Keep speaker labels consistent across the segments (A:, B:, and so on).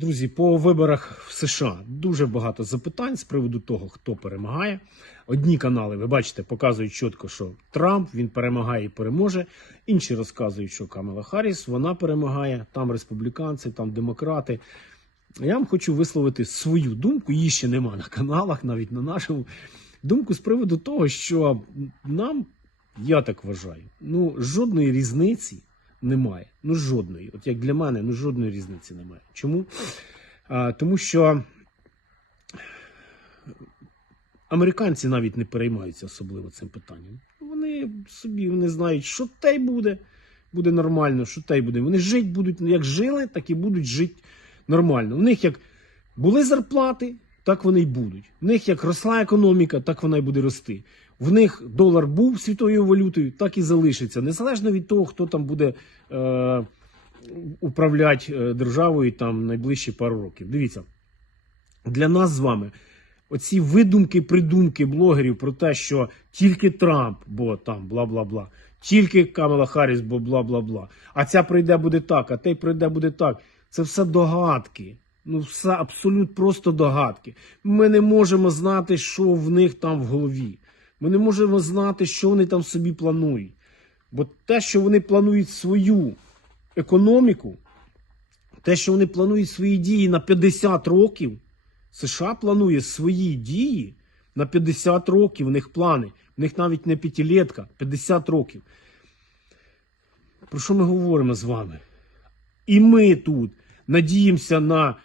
A: Друзі, по виборах в США дуже багато запитань з приводу того, хто перемагає. Одні канали, ви бачите, показують чітко, що Трамп він перемагає і переможе. Інші розказують, що Камела Харріс вона перемагає. Там республіканці, там демократи. Я вам хочу висловити свою думку. Її ще нема на каналах, навіть на нашому. Думку з приводу того, що нам, я так вважаю, ну жодної різниці немає. Ну жодної. От як для мене, ну жодної різниці немає. Чому? А, тому що американці навіть не переймаються особливо цим питанням. Вони собі вони знають, що те й буде, буде нормально, що те й буде. Вони жити будуть, як жили, так і будуть жити нормально. У них як були зарплати, так вони й будуть. В них як росла економіка, так вона й буде рости. В них долар був світовою валютою, так і залишиться. Незалежно від того, хто там буде е, управляти е, державою там найближчі пару років. Дивіться, для нас з вами оці видумки, придумки блогерів про те, що тільки Трамп, бо там бла бла бла, тільки Камела Харріс, бо бла бла бла. А ця прийде буде так, а той прийде буде так. Це все догадки. Ну, все абсолютно просто догадки. Ми не можемо знати, що в них там в голові. Ми не можемо знати, що вони там собі планують. Бо те, що вони планують свою економіку, те, що вони планують свої дії на 50 років, США планує свої дії на 50 років. У них плани. У них навіть не п'ятилетка, 50 років. Про що ми говоримо з вами? І ми тут надіємося на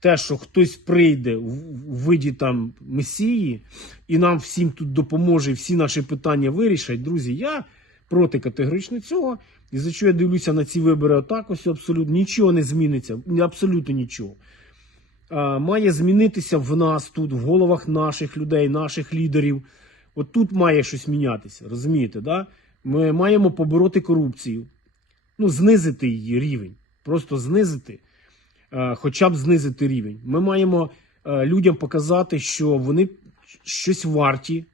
A: те, що хтось прийде в, виді там месії, і нам всім тут допоможе, всі наші питання вирішать. Друзі, я проти категорично цього. І за що я дивлюся на ці вибори отак, ось абсолютно нічого не зміниться, абсолютно нічого. А, має змінитися в нас тут, в головах наших людей, наших лідерів. От тут має щось мінятися, розумієте? Да? Ми маємо побороти корупцію, ну, знизити її рівень, просто знизити, е, хоча б знизити рівень. Ми маємо е, людям показати, що вони щось варті,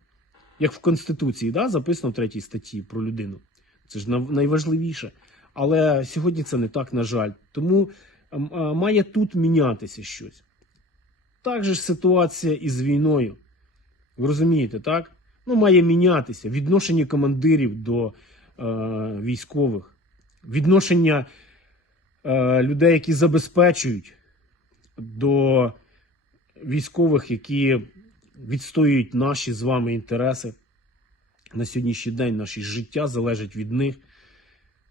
A: як в Конституції, да? записано в третій статті про людину. Це ж найважливіше. Але сьогодні це не так, на жаль. Тому е, має тут мінятися щось. Так же ж ситуація із війною. Ви розумієте, так? Ну, має мінятися відношення командирів до е, військових, відношення е, людей, які забезпечують, до військових, які відстоюють наші з вами інтереси. На сьогоднішній день наше життя залежить від них.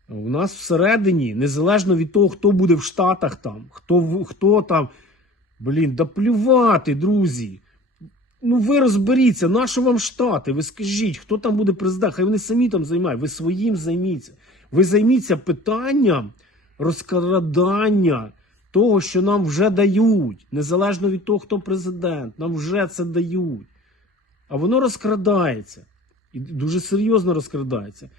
A: У нас всередині, незалежно від того, хто буде в Штатах там, хто, хто там, блін, да плювати, друзі. Ну ви розберіться, на що вам штати? Ви скажіть, хто там буде президент? Хай вони самі там займають. Ви своїм займіться. Ви займіться питанням розкрадання того, що нам вже дають, незалежно від того, хто президент. Нам вже це дають. А воно розкрадається. І дуже серйозно розкрадається.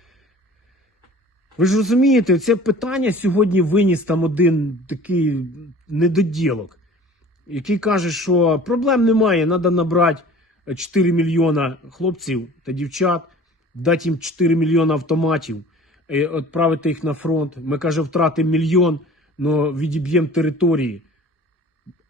A: Ви ж розумієте, це питання сьогодні виніс там один такий недоділок, який каже, що проблем немає, треба набрати 4 мільйона хлопців та дівчат, дати їм 4 мільйона автоматів, відправити їх на фронт. Ми каже, втратимо мільйон, але відіб'ємо території.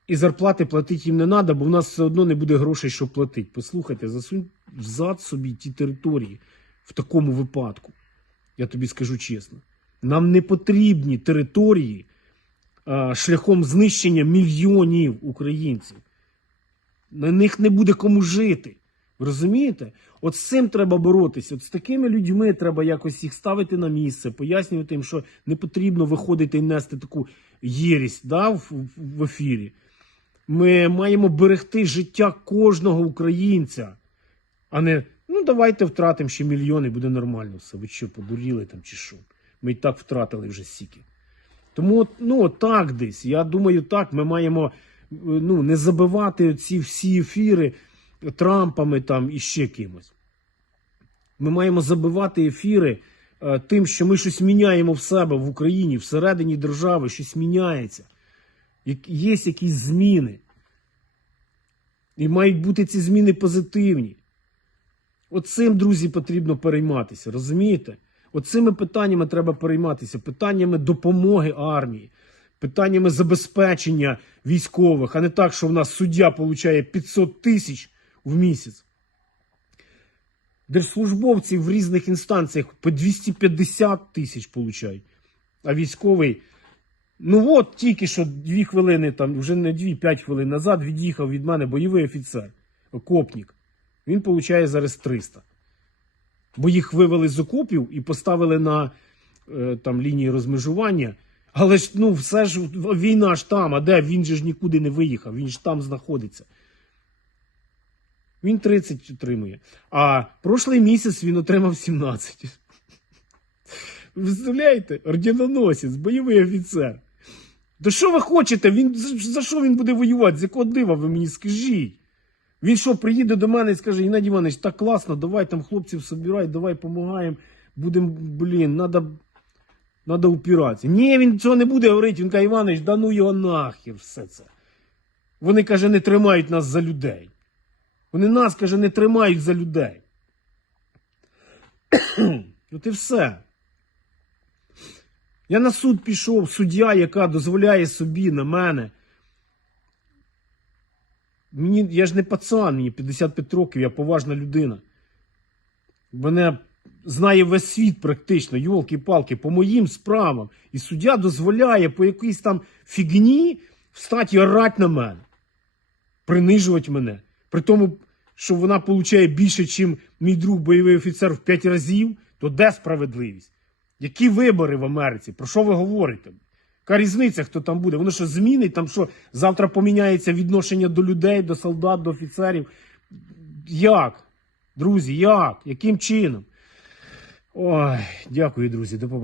A: І зарплати платити їм не треба, бо в нас все одно не буде грошей, щоб платити. Послухайте, засунь взад собі ті території в такому випадку. Я тобі скажу чесно. Нам не потрібні території а, шляхом знищення мільйонів українців. На них не буде кому жити. Розумієте? От з цим треба боротися. От з такими людьми треба якось їх ставити на місце, пояснювати їм, що не потрібно виходити і нести таку єрість да, в, в- ефірі. Ми маємо берегти життя кожного українця, а не ну давайте втратимо ще мільйони, буде нормально все. Ви що, подуріли там чи що? Ми і так втратили вже стільки. Тому ну, так десь. Я думаю, так, ми маємо е, ну, не забивати ці всі ефіри Трампами там і ще кимось. Ми маємо забивати ефіри е, тим, що ми щось міняємо в себе в Україні, всередині держави, щось міняється. Є якісь зміни. І мають бути ці зміни позитивні. От цим, друзі, потрібно перейматися, розумієте? От цими питаннями треба перейматися, питаннями допомоги армії, питаннями забезпечення військових, а не так, що в нас суддя получає 500 тисяч в місяць. Держслужбовці в різних інстанціях по 250 тисяч получають. А військовий, ну от тільки що дві хвилини, там вже не дві, п'ять хвилин назад від'їхав від мене бойовий офіцер, окопник. Він получає зараз 300. Бо їх вивели з окопів і поставили на е, там, лінії розмежування. Але ж ну все ж війна ж там, а де він же ж нікуди не виїхав, він ж там знаходиться. Він 30 отримує. А прошлий місяць він отримав 17. Ви Представляєте? Орденоносець, бойовий офіцер. То що ви хочете? Він, за, за що він буде воювати? З якого дива ви мені скажіть? Він що, приїде до мене і скаже, Геннадій Іванович, так класно, давай там хлопців собирай, давай допомагаємо. Будемо, блін, надо, надо упиратися. Ні, він цього не буде говорити. Він каже, Іванович, да ну його нахер все це. Вони, каже, не тримають нас за людей. Вони нас, каже, не тримають за людей. От і все. Я на суд пішов, суддя, яка дозволяє собі на мене. Мені, я ж не пацан, мені 55 років, я поважна людина. Мене знає весь світ практично, йолки-палки, по моїм справам. І суддя дозволяє по якійсь там фігні встати і орати на мене, принижувати мене. При тому, що вона получає більше, ніж мій друг бойовий офіцер в 5 разів, то де справедливість? Які вибори в Америці? Про що ви говорите? Яка різниця, хто там буде? Воно що змінить, там що завтра поміняється відношення до людей, до солдат, до офіцерів. Як? Друзі, як? Яким чином? Ой, дякую, друзі, до побачення.